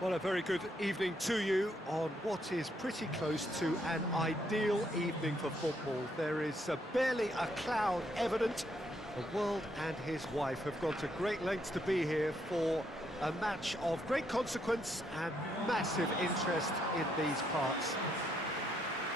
Well, a very good evening to you on what is pretty close to an ideal evening for football. There is barely a cloud evident. The world and his wife have gone to great lengths to be here for a match of great consequence and massive interest in these parts.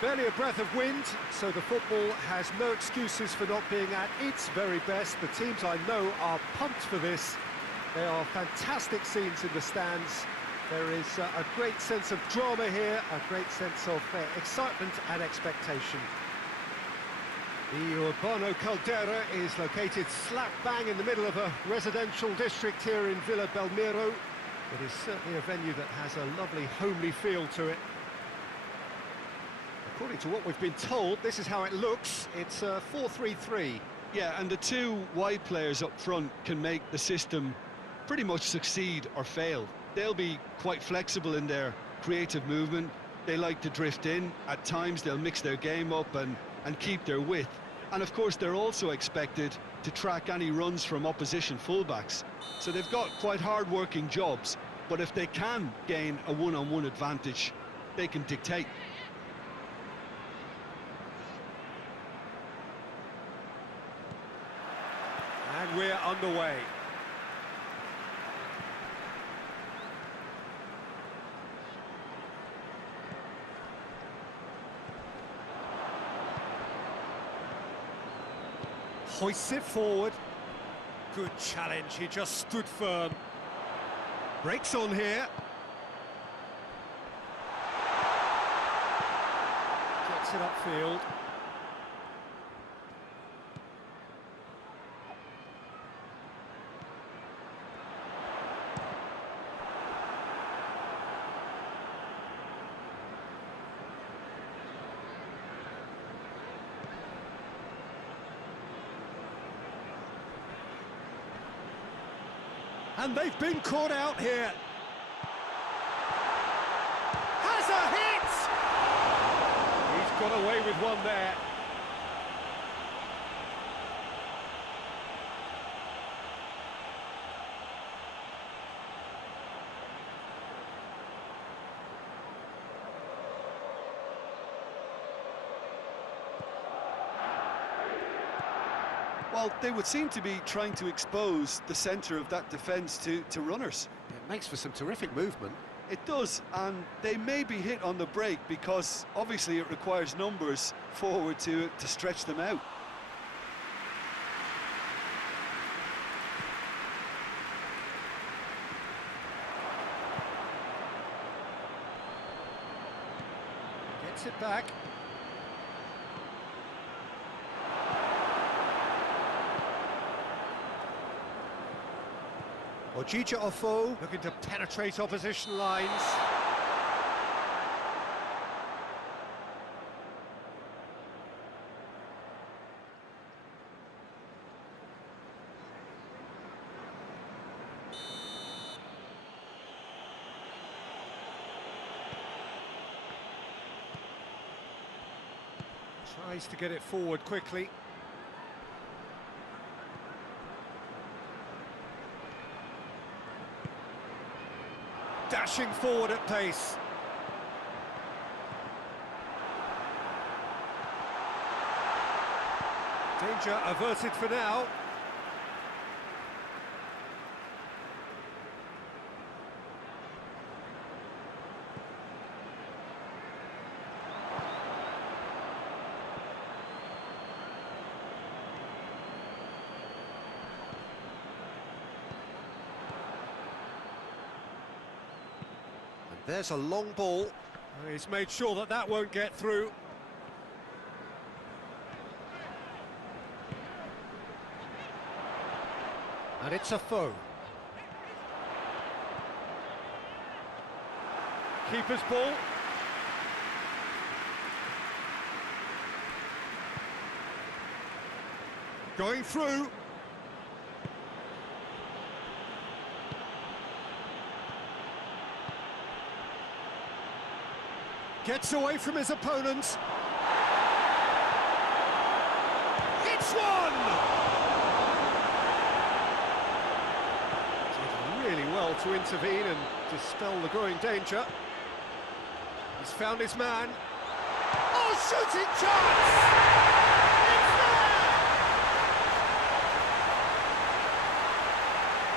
Barely a breath of wind, so the football has no excuses for not being at its very best. The teams I know are pumped for this. There are fantastic scenes in the stands. There is a great sense of drama here, a great sense of excitement and expectation. The Urbano Caldera is located slap bang in the middle of a residential district here in Villa Belmiro. It is certainly a venue that has a lovely homely feel to it. According to what we've been told, this is how it looks. It's 4-3-3. Yeah, and the two wide players up front can make the system pretty much succeed or fail. They'll be quite flexible in their creative movement. They like to drift in. At times they'll mix their game up and keep their width. And of course they're also expected to track any runs from opposition fullbacks. So they've got quite hard-working jobs, but if they can gain a one-on-one advantage, they can dictate. And we're underway. Hoists it forward. Good challenge, he just stood firm. Breaks on here. Gets it upfield. And they've been caught out here. Has a hit! He's got away with one there. Well, they would seem to be trying to expose the centre of that defence to runners. It makes for some terrific movement. It does, and they may be hit on the break because obviously it requires numbers forward to stretch them out. Gets it back. Ojija Ofo looking to penetrate opposition lines. Tries to get it forward quickly. Dashing forward at pace. Danger averted for now. There's a long ball. He's made sure that that won't get through. And it's a foe. Keeper's ball. Going through. Gets away from his opponents. It's one! Did really well to intervene and dispel the growing danger. He's found his man. Oh, shooting chance! It's there!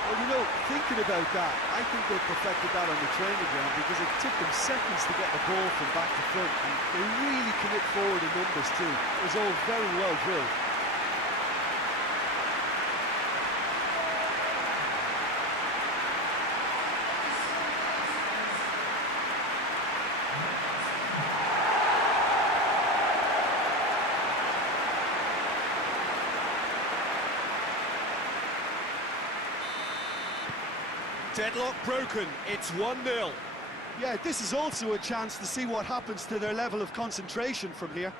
Well, you know, thinking about that, I think they perfected that on the training ground because it took them seconds to get the ball from back to front, and they really commit forward in numbers too. It was all very well drilled. Deadlock broken, it's 1-0. Yeah, this is also a chance to see what happens to their level of concentration from here.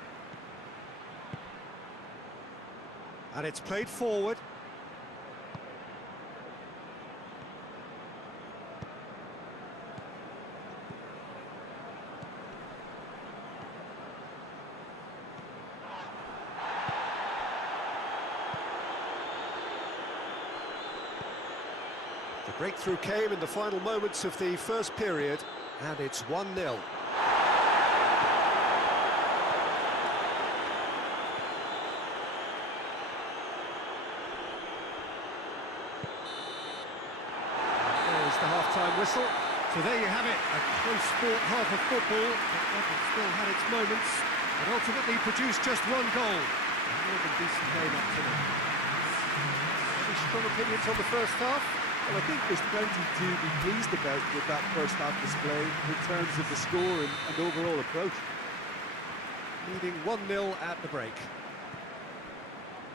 And it's played forward. The breakthrough came in the final moments of the first period, and it's 1-0. There's the half-time whistle. So there you have it, a close-fought half of football, but it still had its moments, and ultimately produced just one goal. A more than decent game up to now. Any strong opinions on the first half? Well, I think there's plenty to be pleased about with that first half display in terms of the score and overall approach. Leading 1-0 at the break.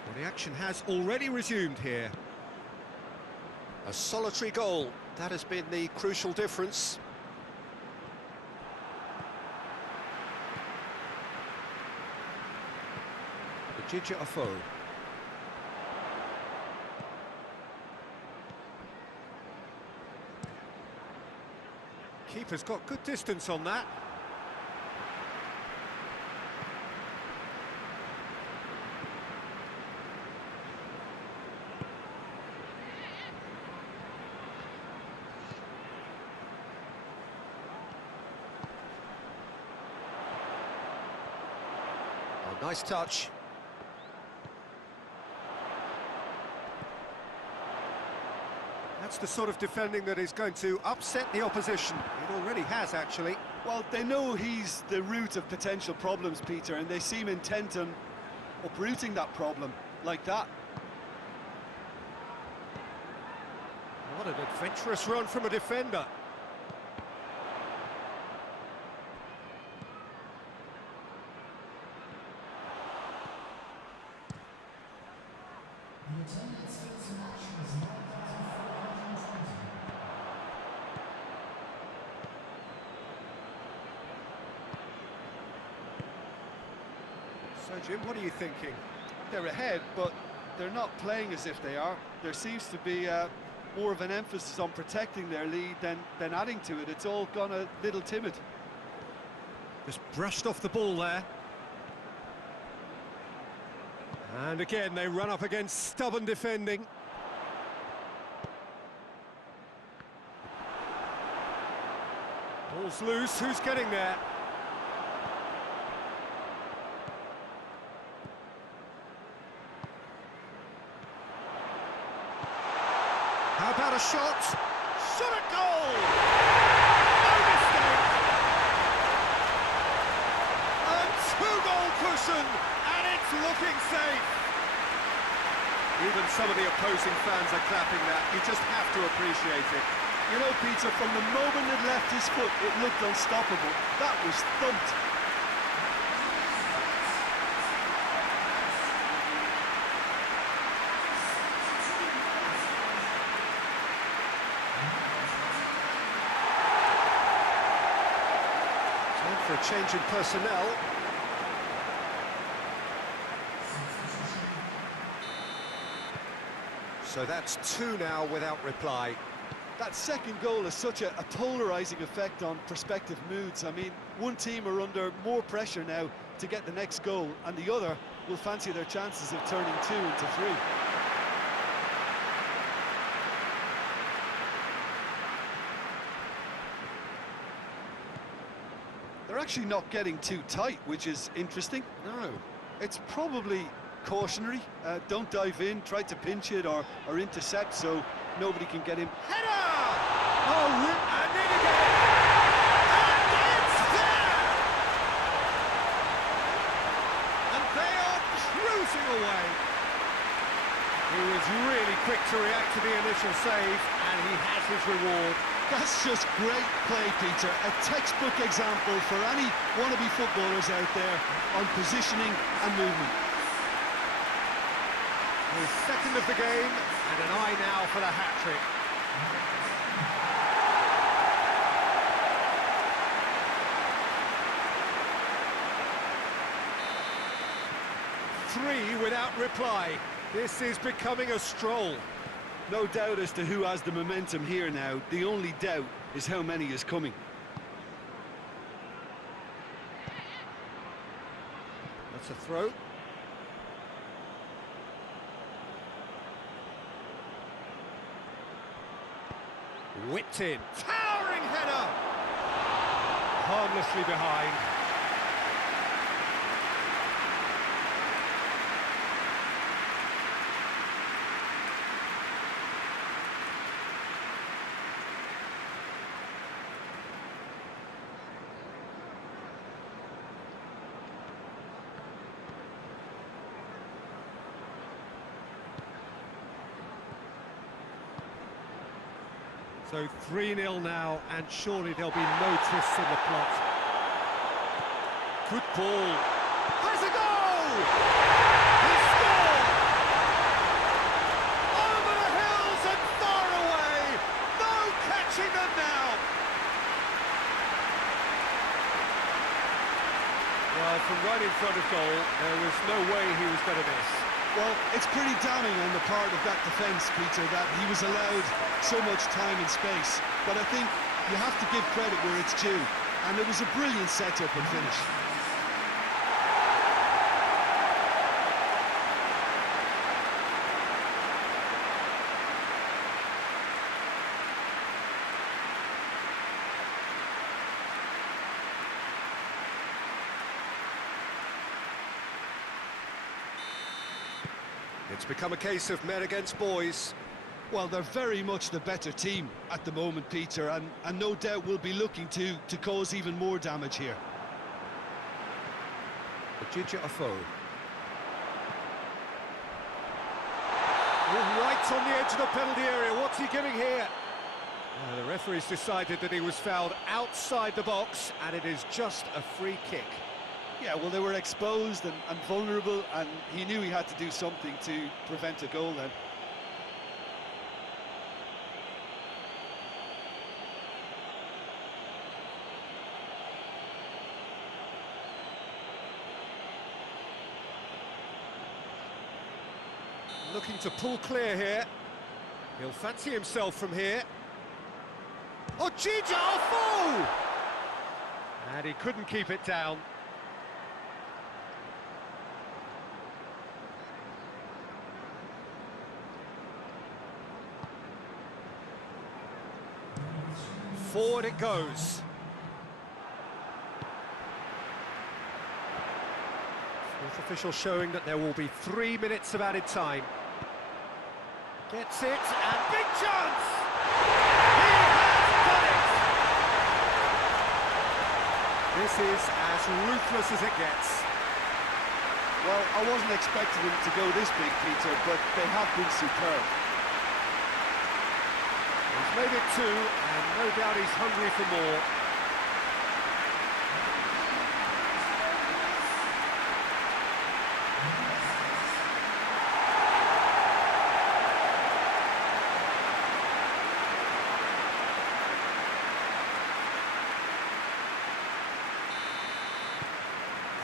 Well, the action has already resumed here. A solitary goal, that has been the crucial difference. Hajduk Afo. Keeper's got good distance on that. Oh, nice touch. That's the sort of defending that is going to upset the opposition. It already has, actually. Well, they know he's the root of potential problems, Peter, and they seem intent on uprooting that problem, like that. What an adventurous run from a defender. So, Jim, what are you thinking? They're ahead, but they're not playing as if they are. There seems to be more of an emphasis on protecting their lead than adding to it. It's all gone a little timid. Just brushed off the ball there. And again, they run up against stubborn defending. Ball's loose, who's getting there? How about a shot? Shot at goal! No mistake! A two-goal cushion, and it's looking safe. Even some of the opposing fans are clapping that. You just have to appreciate it. You know, Peter, from the moment it left his foot, it looked unstoppable. That was thumped. For a change in personnel. So that's two now without reply. That second goal has such a polarising effect on prospective moods. I mean, one team are under more pressure now to get the next goal, and the other will fancy their chances of turning 2 into 3. They're actually not getting too tight, which is interesting. No. It's probably cautionary. Don't dive in, try to pinch it or intercept so nobody can get him. Header! Oh, and in again! And it's there! And they are cruising away. He was really quick to react to the initial save, and he has his reward. That's just great play, Peter. A textbook example for any wannabe footballers out there on positioning and movement. His second of the game, and an eye now for the hat-trick. Three without reply. This is becoming a stroll. No doubt as to who has the momentum here now. The only doubt is how many is coming. That's a throw. Whipped in. Towering header! Harmlessly behind. So 3-0 now, and surely there'll be no twists in the plot. Good ball. Has a goal! He scored! Over the hills and far away! No catching them now! Well, from right in front of goal, there was no way he was going to miss. Well, it's pretty damning on the part of that defence, Peter, that he was allowed so much time and space. But I think you have to give credit where it's due. And it was a brilliant setup and finish. It's become a case of men against boys. Well, they're very much the better team at the moment, Peter, and no doubt will be looking to cause even more damage here. Hajduk. Right on the edge of the penalty area. What's he giving here? The referee's decided that he was fouled outside the box, and it is just a free kick. Yeah, well, they were exposed and vulnerable, and he knew he had to do something to prevent a goal then. Looking to pull clear here. He'll fancy himself from here. Oh, Hajduk! And he couldn't keep it down. Forward it goes. Fourth official showing that there will be 3 minutes of added time. Gets it, and big chance! He has done it! This is as ruthless as it gets. Well, I wasn't expecting him to go this big, Peter, but they have been superb. He's made it 2, and no doubt he's hungry for more.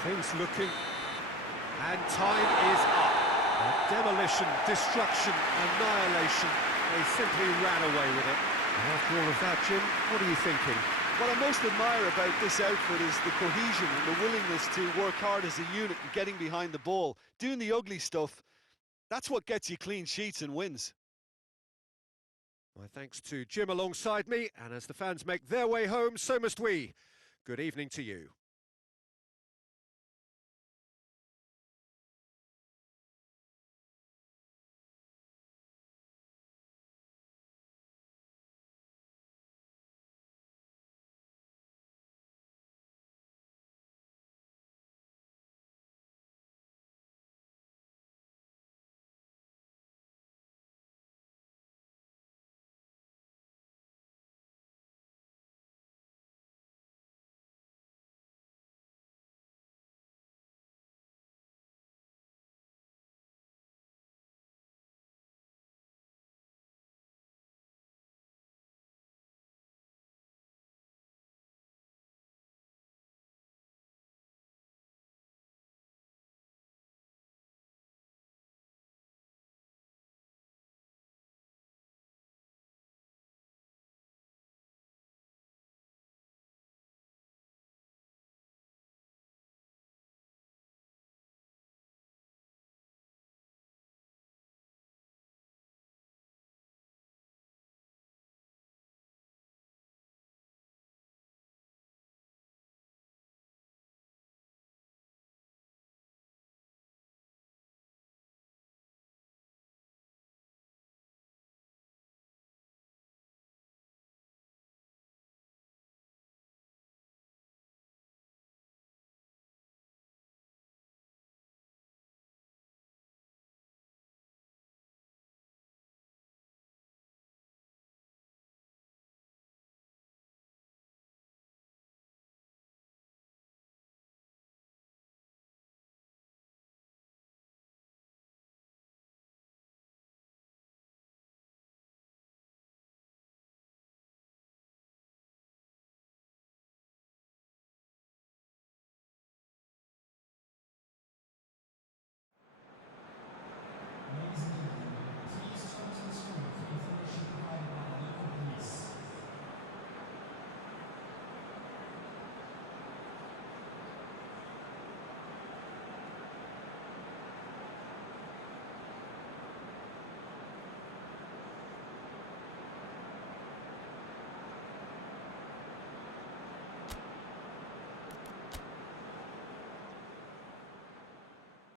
Things looking, and time is up. Demolition, destruction, annihilation. They simply ran away with it. And after all of that, Jim, what are you thinking? What I most admire about this outfit is the cohesion and the willingness to work hard as a unit and getting behind the ball. Doing the ugly stuff, that's what gets you clean sheets and wins. My thanks to Jim alongside me, and as the fans make their way home, so must we. Good evening to you.